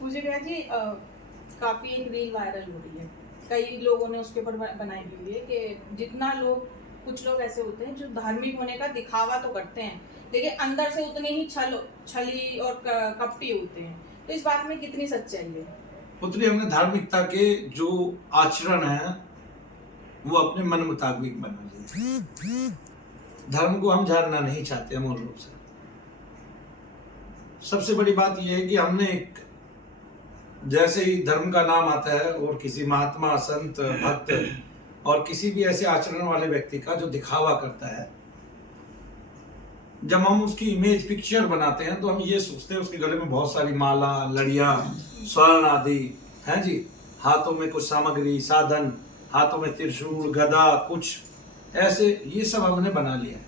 पूजे भैया जी काफी एक रील वायरल हो रही है। कई लोगों ने उसके ऊपर बनाई हुई है कि जितना लोग, कुछ लोग ऐसे होते हैं जो धार्मिक होने का दिखावा तो करते हैं लेकिन अंदर से उतने ही छली और कपटी होते हैं। तो इस बात में कितनी सच्चाई है? उतनी हमने धार्मिकता के जो आचरण है वो अपने मन मुताबिक बना लिए। धर्म को हम जानना नहीं चाहते मूल रूप से। सबसे बड़ी बात यह है कि हमने एक, जैसे ही धर्म का नाम आता है और किसी महात्मा, संत, भक्त और किसी भी ऐसे आचरण वाले व्यक्ति का जो दिखावा करता है, जब हम उसकी इमेज पिक्चर बनाते हैं तो हम ये सोचते हैं उसके गले में बहुत सारी माला, लड़ियां, स्वर्ण आदि हैं जी, हाथों में कुछ सामग्री, साधन, हाथों में त्रिशूल, गदा, कुछ ऐसे, ये सब हमने बना लिया है।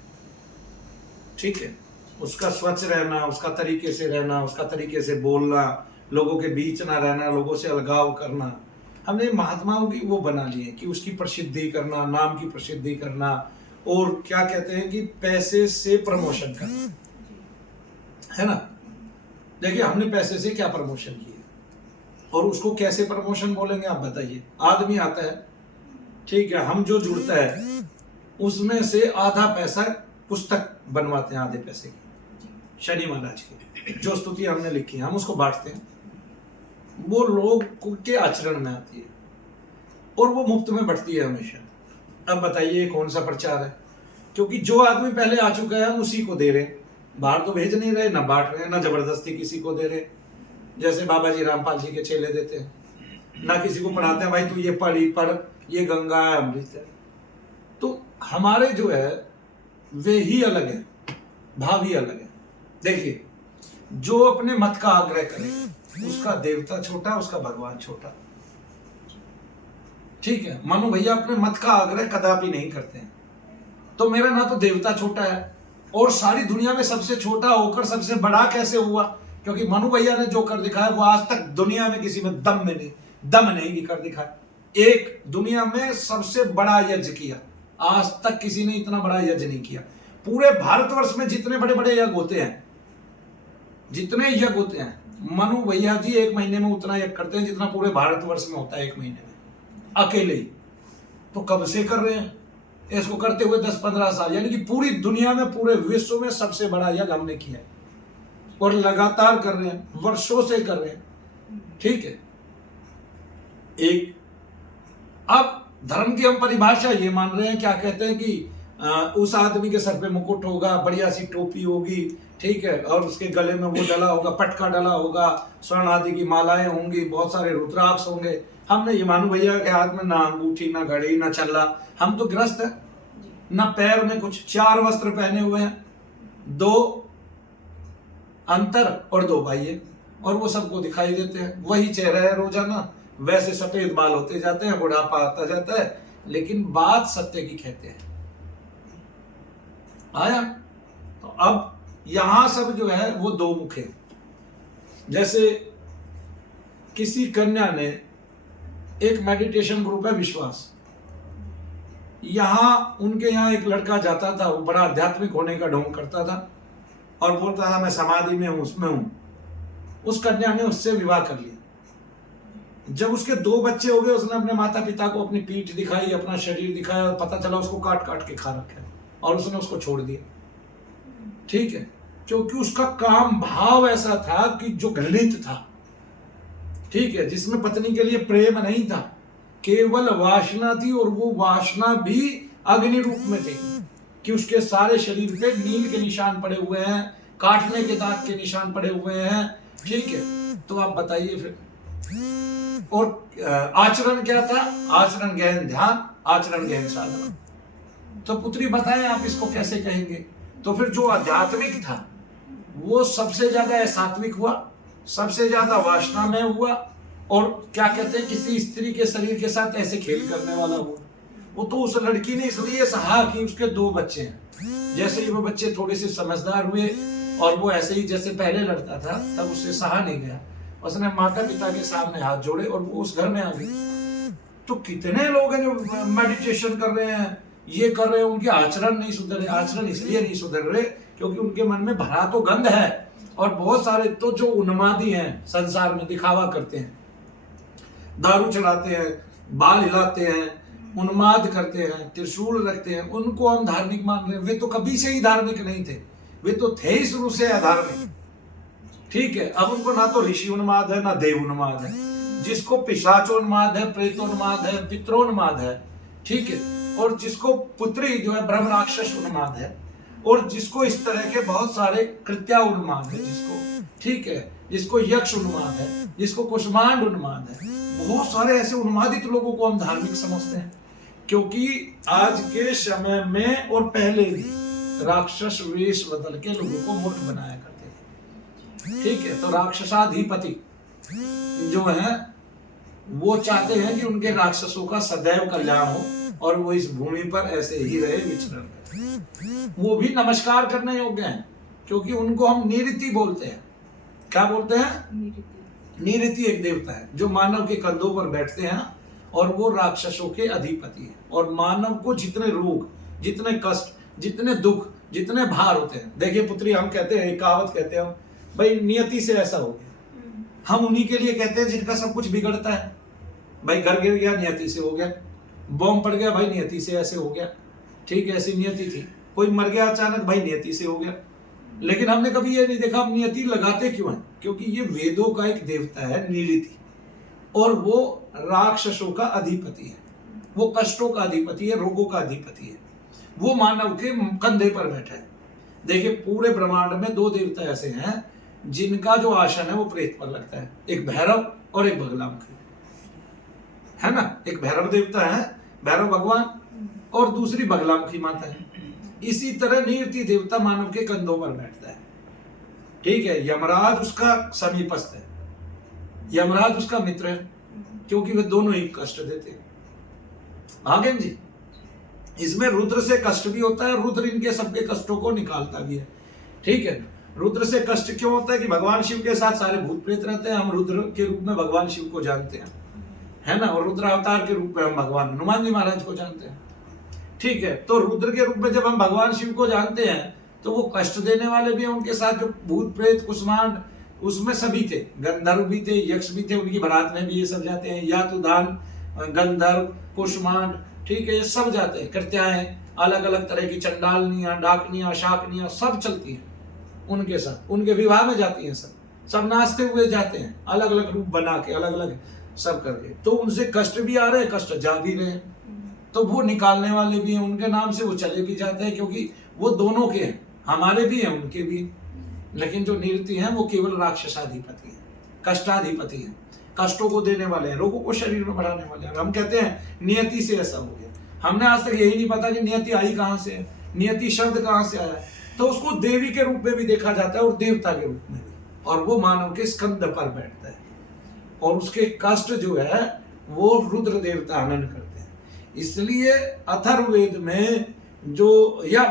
ठीक है, उसका स्वच्छ रहना, उसका तरीके से रहना, उसका तरीके से बोलना, लोगों के बीच ना रहना, लोगों से अलगाव करना, हमने महात्माओं की वो बना लिए कि उसकी प्रसिद्धि करना, नाम की प्रसिद्धि करना, और क्या कहते हैं कि पैसे से प्रमोशन करना, है ना। देखिए हमने पैसे से क्या प्रमोशन किया और उसको कैसे प्रमोशन बोलेंगे आप बताइए। आदमी आता है, ठीक है, हम जो जुड़ता है उसमें से आधा पैसा पुस्तक बनवाते हैं, आधे पैसे की शनि महाराज की जो स्तुति हमने लिखी है हम उसको बांटते हैं, वो लोग के आचरण में आती है और वो मुफ्त में बढ़ती है हमेशा। अब बताइए कौन सा प्रचार है, क्योंकि जो आदमी पहले आ चुका है हम उसी को दे रहे हैं, बाहर तो भेज नहीं रहे, ना बांट रहे हैं, ना जबरदस्ती किसी को दे रहे, जैसे बाबा जी रामपाल जी के चेले देते हैं, ना किसी को पढ़ाते हैं भाई तू ये पढ़, ये गंगा है, अमृत है। तो हमारे जो है वे ही अलग है, भाव ही अलग है। देखिए जो अपने मत का आग्रह करे उसका देवता छोटा, उसका भगवान छोटा। ठीक है, मनु भैया अपने मत का आग्रह कदापि नहीं करते हैं, तो मेरा ना तो देवता छोटा है और सारी दुनिया में सबसे छोटा होकर सबसे बड़ा कैसे हुआ, क्योंकि मनु भैया ने जो कर दिखाया वो आज तक दुनिया में किसी में दम नहीं कि कर दिखाया। एक दुनिया में सबसे बड़ा यज्ञ किया, आज तक किसी ने इतना बड़ा यज्ञ नहीं किया। पूरे भारतवर्ष में जितने बड़े बड़े यज्ञ होते हैं, जितने यज्ञ होते हैं, मनु भैया जी एक महीने में उतना यज्ञ करते हैं जितना पूरे भारतवर्ष में होता है एक महीने में अकेले ही। तो कब से कर रहे हैं इसको, करते हुए 10-15 साल, यानी कि पूरी दुनिया में, पूरे विश्व में सबसे बड़ा यज्ञ हमने किया है और लगातार कर रहे हैं, वर्षों से कर रहे हैं। ठीक है, एक अब धर्म की हम परिभाषा ये मान रहे हैं, क्या कहते हैं कि उस आदमी के सर पे मुकुट होगा, बढ़िया सी टोपी होगी, ठीक है, और उसके गले में वो डला होगा, पटका डला होगा, स्वर्ण आदि की मालाएं होंगी, बहुत सारे रुद्राक्ष होंगे। हमने ये मानो भैया के हाथ में ना अंगूठी, ना घड़ी, ना छल्ला, हम तो ग्रस्त है, ना पैर में कुछ, 4 वस्त्र पहने हुए हैं, 2 अंतर और 2 बाह्य, और वो सबको दिखाई देते हैं। वही चेहरा है रोजाना, वैसे सफेद बाल होते जाते हैं, बुढ़ापा आता जाता है, लेकिन बात सत्य की कहते हैं। आया, तो अब यहां सब जो है वो 2 मुख है। जैसे किसी कन्या ने, एक मेडिटेशन ग्रुप है विश्वास, यहां उनके यहां एक लड़का जाता था, वो बड़ा आध्यात्मिक होने का ढोंग करता था और बोलता था मैं समाधि में हूं, उसमें हूं। उस कन्या ने उससे विवाह कर लिया। जब उसके 2 बच्चे हो गए, उसने अपने माता पिता को अपनी पीठ दिखाई, अपना शरीर दिखाया, और पता चला उसको काट काट के खा रखा है और उसने उसको छोड़ दिया। ठीक है, क्योंकि उसका काम भाव ऐसा था कि जो घृणित था, ठीक है, जिसमें पत्नी के लिए प्रेम नहीं था, केवल वासना थी, और वो वासना भी अग्नि रूप में थी कि उसके सारे शरीर पे नील के निशान पड़े हुए हैं, काटने के दांत के निशान पड़े हुए हैं। ठीक है, तो आप बताइए फिर। और आचरण क्या था? आचरण गहन ध्यान, आचरण गहन साधना। तो पुत्री बताएं आप इसको कैसे कहेंगे? तो फिर जो आध्यात्मिक था वो सबसे ज्यादा सात्विक हुआ, सबसे ज्यादा वासना में हुआ, और क्या कहते हैं किसी स्त्री के शरीर के साथ ऐसे खेल करने वाला हुआ। वो तो उस लड़की ने इसलिए सहा कि उसके 2 बच्चे हैं। जैसे ही वो बच्चे थोड़े से समझदार हुए और वो ऐसे ही जैसे पहले लड़ता था, तब उससे सहा नहीं गया, उसने माता पिता के सामने हाथ जोड़े और वो उस घर में आ गई। तो कितने लोग हैं जो मेडिटेशन कर रहे हैं, ये कर रहे हैं, उनके आचरण नहीं सुधर रहे। आचरण इसलिए नहीं सुधर रहे क्योंकि उनके मन में भरा तो गंध है, और बहुत सारे तो जो उन्मादी हैं संसार में, दिखावा करते हैं, दारू चलाते हैं, बाल हिलाते हैं, उन्माद करते हैं, त्रिशूल रखते हैं, उनको हम धार्मिक मान रहे हैं। वे तो कभी से ही धार्मिक नहीं थे, वे तो थे ही शुरू से अधार्मिक। ठीक है, अब उनको ना तो ऋषि उन्माद है ना देव उन्माद है। जिसको पिशाचोन्माद है, प्रेतोन्माद है, पित्रोन्माद है, ठीक है, और जिसको पुत्री जो है ब्रह्म राक्षस उन्माद है, और जिसको इस तरह के बहुत सारे कृत्या उन्माद है, जिसको, ठीक है, जिसको यक्ष उन्माद है, जिसको कुष्मांड उन्माद है, बहुत सारे ऐसे उन्मादित लोगों को हम धार्मिक समझते हैं। क्योंकि आज के समय में और पहले भी राक्षस वेश बदल के लोगों को मूर्ख बनाया करते थे। ठीक है, तो राक्षसाधिपति जो है वो चाहते हैं कि उनके राक्षसों का सदैव कल्याण हो और वो इस भूमि पर ऐसे ही रहे, विचरण करें। वो भी नमस्कार करने योग्य हैं, क्योंकि उनको हम निरति बोलते हैं। क्या बोलते हैं? निरति एक देवता है जो मानव के कंधों पर बैठते हैं और वो राक्षसों के अधिपति है। और मानव को जितने रोग, जितने कष्ट, जितने दुख, जितने भार होते हैं, देखिए पुत्री, हम कहते हैं, कहावत कहते हैं भाई नियति से ऐसा हो गया। हम उन्हीं के लिए कहते हैं जिनका सब कुछ बिगड़ता है। भाई घर गिर गया, नियति से हो गया। बॉम्ब पड़ गया, भाई नियति से ऐसे हो गया। ठीक है, ऐसी नियति थी। कोई मर गया अचानक, भाई नियति से हो गया। लेकिन हमने कभी ये नहीं देखा हम नियति लगाते क्यों हैं? क्योंकि ये वेदों का एक देवता है नियति, और वो राक्षसों का अधिपति है, वो कष्टों का अधिपति है, रोगों का अधिपति है। वो मानव के कंधे पर बैठा है। देखिए पूरे ब्रह्मांड में दो देवता ऐसे हैं जिनका जो आसन है वो प्रेत पर लगता है, एक भैरव और एक बगलामुखी, है ना। एक भैरव देवता है, भैरव भगवान, और दूसरी बगलामुखी माता है। इसी तरह नियति देवता मानव के कंधों पर बैठता है। ठीक है, यमराज उसका समीपस्थ है, यमराज उसका मित्र है, क्योंकि वे दोनों ही कष्ट देते हैं। आगे जी, इसमें रुद्र से कष्ट भी होता है, रुद्र इनके सबके कष्टों को निकालता भी है। ठीक है, रुद्र से कष्ट क्यों होता है कि भगवान शिव के साथ सारे भूत प्रेत रहते हैं। हम रुद्र के रूप में भगवान शिव को जानते हैं, है ना, और रुद्र अवतार के रूप में हम भगवान हनुमान जी महाराज को जानते हैं। ठीक है, तो रुद्र के रूप में जब हम भगवान शिव को जानते हैं तो वो कष्ट देने वाले भी हैं, उनके साथ जो भूत प्रेत कुष्मांड उसमें सभी थे, गंधर्व भी थे, यक्ष भी थे, उनकी बारात में भी ये सब जाते हैं, यातुदान, गंधर्व, कुष्मांड, ठीक है, ये सब जाते हैं। कृत्याएं, अलग अलग तरह की चंडालनियां, डाकनियां, शाकनियां सब चलती हैं उनके साथ, उनके विवाह में जाती हैं, सब नाचते हुए जाते हैं, अलग अलग रूप बना के, अलग अलग सब करके। तो उनसे कष्ट भी आ रहे हैं, कष्ट जा भी रहे हैं, तो वो निकालने वाले भी हैं, उनके नाम से वो चले भी जाते हैं, क्योंकि वो दोनों के हैं, हमारे भी हैं, उनके भी। लेकिन जो निरति हैं वो केवल राक्षसाधिपति हैं, कष्टाधिपति हैं, कष्टों को देने वाले हैं, रोगों को शरीर में बढ़ाने वाले हैं। हम कहते हैं नियति से ऐसा हो गया। हमने आज तक यही नहीं पता कि नियति आई कहाँ से है, नियति शब्द कहाँ से आया है। तो उसको देवी के रूप में भी देखा जाता है और देवता के रूप में भी, और वो मानव के स्कंद पर बैठता है, और उसके कष्ट जो है वो रुद्र देवता हनन करते हैं। इसलिए अथर्ववेद में जो, या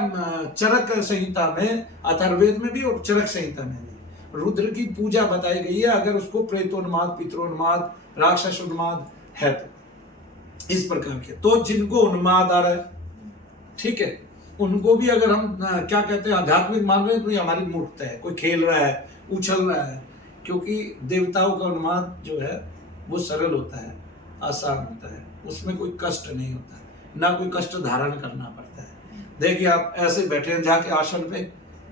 चरक संहिता में, अथर्ववेद में भी और चरक संहिता में भी रुद्र की पूजा बताई गई है, अगर उसको प्रेतोन्माद, पितरोन्माद, राक्षसोन्माद है तो इस प्रकार के। तो जिनको उन्माद आ रहा है, ठीक है, उनको भी अगर हम क्या कहते हैं आध्यात्मिक मान रहे हैं तो ये हमारी मूर्खता है। कोई खेल रहा है, उछल रहा है, क्योंकि देवताओं का उन्माद जो है वो सरल होता है, आसान होता है, उसमें कोई कष्ट नहीं होता, ना कोई कष्ट धारण करना पड़ता है। देखिए आप ऐसे बैठे हैं जाके आसन पे,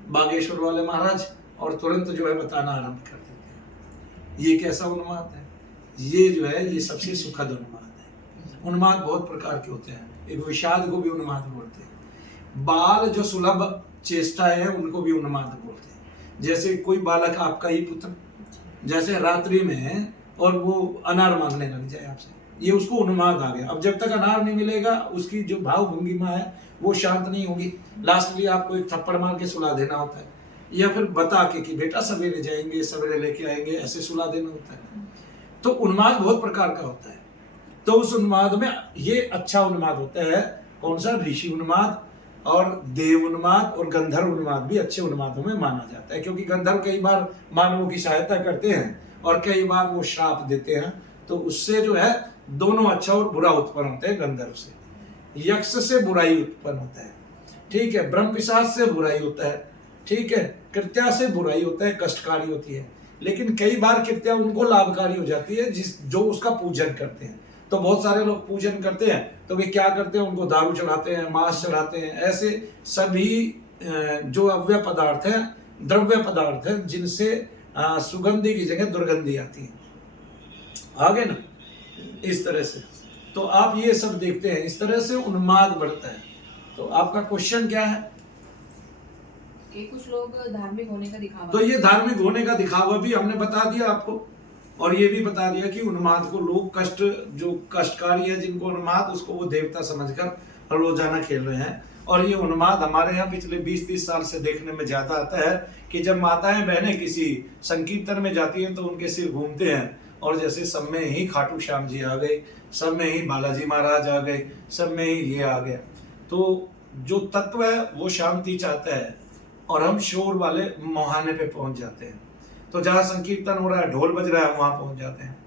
बागेश्वर वाले महाराज, और तुरंत जो है बताना आरंभ कर देते हैं। ये कैसा उन्माद है? ये जो है ये सबसे सुखद उन्माद है। उन्माद बहुत प्रकार के होते हैं, एक विषाद को भी उन्माद बोलते हैं। बाल जो सुलभ चेष्टाएं हैं उनको भी उन्माद बोलते हैं। जैसे कोई बालक, आपका ही पुत्र, जैसे रात्रि में और वो अनार मांगने लग जाए आपसे, ये उसको उन्माद आ गया। अब जब तक अनार नहीं मिलेगा उसकी जो भाव भंगिमा है वो शांत नहीं होगी। लास्टली आपको एक थप्पड़ मार के सुला देना होता है, या फिर बता के कि बेटा सवेरे जाएंगे, सवेरे लेके आएंगे, ऐसे सुला देना होता है। तो उन्माद बहुत प्रकार का होता है। तो उस उन्माद में ये अच्छा उन्माद होता है, कौन सा? ऋषि उन्माद और देव उन्माद और गंधर्व उन्माद भी अच्छे उन्मादों में माना जाता है, क्योंकि गंधर्व कई बार मानवों की सहायता करते हैं और कई बार वो श्राप देते हैं। तो उससे जो है दोनों अच्छा और बुरा उत्पन्न होते हैं। गंधर्व से, यक्ष से बुराई उत्पन्न होता है, ठीक है, ब्रह्म पिशाच से बुराई होता है, ठीक है, कृत्या से बुराई होता है, कष्टकारी होती है, लेकिन कई बार कृत्या उनको लाभकारी हो जाती है जो उसका पूजन करते हैं। तो बहुत सारे लोग पूजन करते हैं तो वे क्या करते हैं, उनको दारू चढ़ाते हैं, मांस चढ़ाते हैं। ऐसे सभी जो अव्यय पदार्थ है, द्रव्य पदार्थ है, जिनसे सुगंधि की जगह दुर्गंधी आती है। आगे ना इस तरह से तो आप ये सब देखते हैं, इस तरह से उन्माद बढ़ता है। तो आपका क्वेश्चन क्या है? कि कुछ लोग धार्मिक होने का दिखावा, तो ये धार्मिक होने का दिखावा भी हमने बता दिया आपको, और ये भी बता दिया कि उन्माद को लोग कष्ट, जो कष्टकारी है जिनको उन्माद, उसको वो देवता समझकर रोजाना खेल रहे हैं। और ये उन्माद हमारे यहाँ पिछले 20-30 साल से देखने में ज्यादा आता है कि जब माताएं बहनें किसी संकीर्तन में जाती हैं तो उनके सिर घूमते हैं, और जैसे सब में ही खाटू श्याम जी आ गए, सब में ही बालाजी महाराज आ गए, सब में ही ये आ गया। तो जो तत्व है वो शांति चाहता है, और हम शोर वाले मुहाने पे पहुंच जाते हैं। तो जहाँ संकीर्तन हो रहा है, ढोल बज रहा है, वहां पहुंच जाते हैं।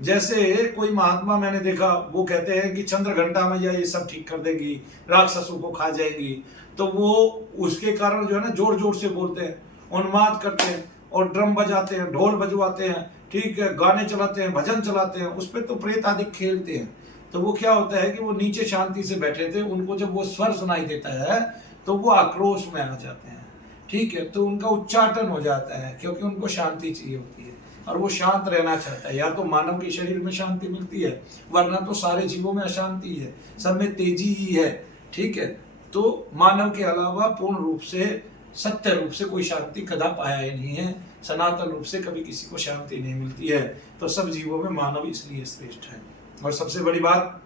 जैसे कोई महात्मा मैंने देखा, वो कहते हैं कि चंद्र घंटा मैया ये सब ठीक कर देगी, राक्षसों को खा जाएगी। तो वो उसके कारण जो है ना जोर जोर से बोलते हैं, उन्माद करते हैं, और ड्रम बजाते हैं, ढोल बजवाते हैं, ठीक है, गाने चलाते हैं, भजन चलाते हैं, उस पर तो प्रेत आदि खेलते हैं। तो वो क्या होता है कि वो नीचे शांति से बैठे थे, उनको जब वो स्वर सुनाई देता है तो वो आक्रोश में आ जाते हैं, ठीक है। तो उनका उच्चाटन हो जाता है, क्योंकि उनको शांति चाहिए होती है, और वो शांत रहना चाहता है। या तो मानव के शरीर में शांति मिलती है, वरना तो सारे जीवों में अशांति है, सब में तेजी ही है, ठीक है। तो मानव के अलावा पूर्ण रूप से, सत्य रूप से कोई शांति कदा पाया ही नहीं है। सनातन रूप से कभी किसी को शांति नहीं मिलती है। तो सब जीवों में मानव इसलिए श्रेष्ठ है। और सबसे बड़ी बात,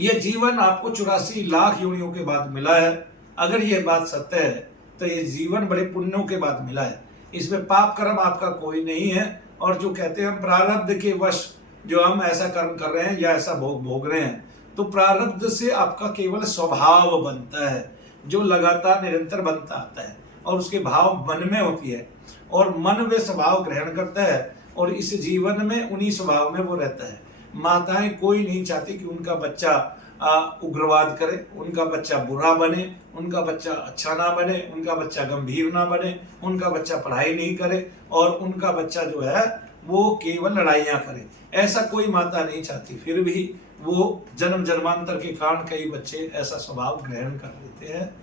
ये जीवन आपको 84 लाख योनियों के बाद मिला है। अगर ये बात सत्य है तो ये जीवन बड़े पुण्यों के बाद मिला है। इसमें पाप कर्म आपका कोई नहीं है। और जो कहते हैं हम प्रारब्ध के वश जो हम ऐसा कर्म कर रहे हैं या ऐसा भोग रहे हैं, तो प्रारब्ध से आपका केवल स्वभाव बनता है, जो लगातार निरंतर बनता आता है, और उसके भाव मन में होती है, और मन वे स्वभाव ग्रहण करता है, और इस जीवन में उन्हीं स्वभाव में वो रहता है। माताएं कोई नहीं चाहती कि उनका बच्चा उग्रवाद करे, उनका बच्चा बुरा बने, उनका बच्चा अच्छा ना बने, उनका बच्चा गंभीर ना बने, उनका बच्चा पढ़ाई नहीं करे, और उनका बच्चा जो है वो केवल लड़ाइयाँ करे। ऐसा कोई माता नहीं चाहती। फिर भी वो जन्म जन्मांतर के कारण कई बच्चे ऐसा स्वभाव ग्रहण कर लेते हैं,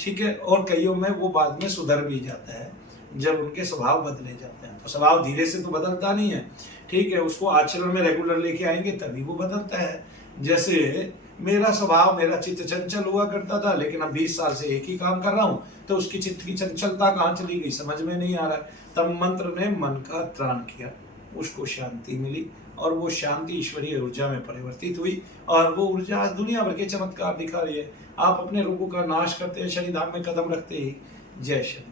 ठीक है। और कईयों में वो बाद में सुधर भी जाता है जब उनके स्वभाव बदले जाते हैं। तो स्वभाव धीरे से तो बदलता नहीं है, ठीक है, उसको आचरण में रेगुलर लेके आएंगे तभी वो बदलता है। जैसे मेरा स्वभाव, मेरा चित्त चंचल हुआ करता था, लेकिन अब 20 साल से एक ही काम कर रहा हूँ, तो उसकी चित्त की चंचलता कहाँ चली गई समझ में नहीं आ रहा है। तब मंत्र ने मन का त्राण किया, उसको शांति मिली, और वो शांति ईश्वरीय ऊर्जा में परिवर्तित हुई, और वो ऊर्जा आज दुनिया भर के चमत्कार दिखा रही है। आप अपने रोगों का नाश करते हैं, शनिधाम में कदम रखते ही। जय श्री